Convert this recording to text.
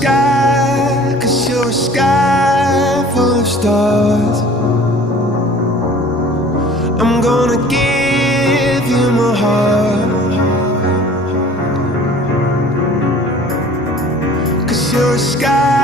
sky, 'cause you're a sky full of stars. I'm gonna give you my heart, 'cause you're a sky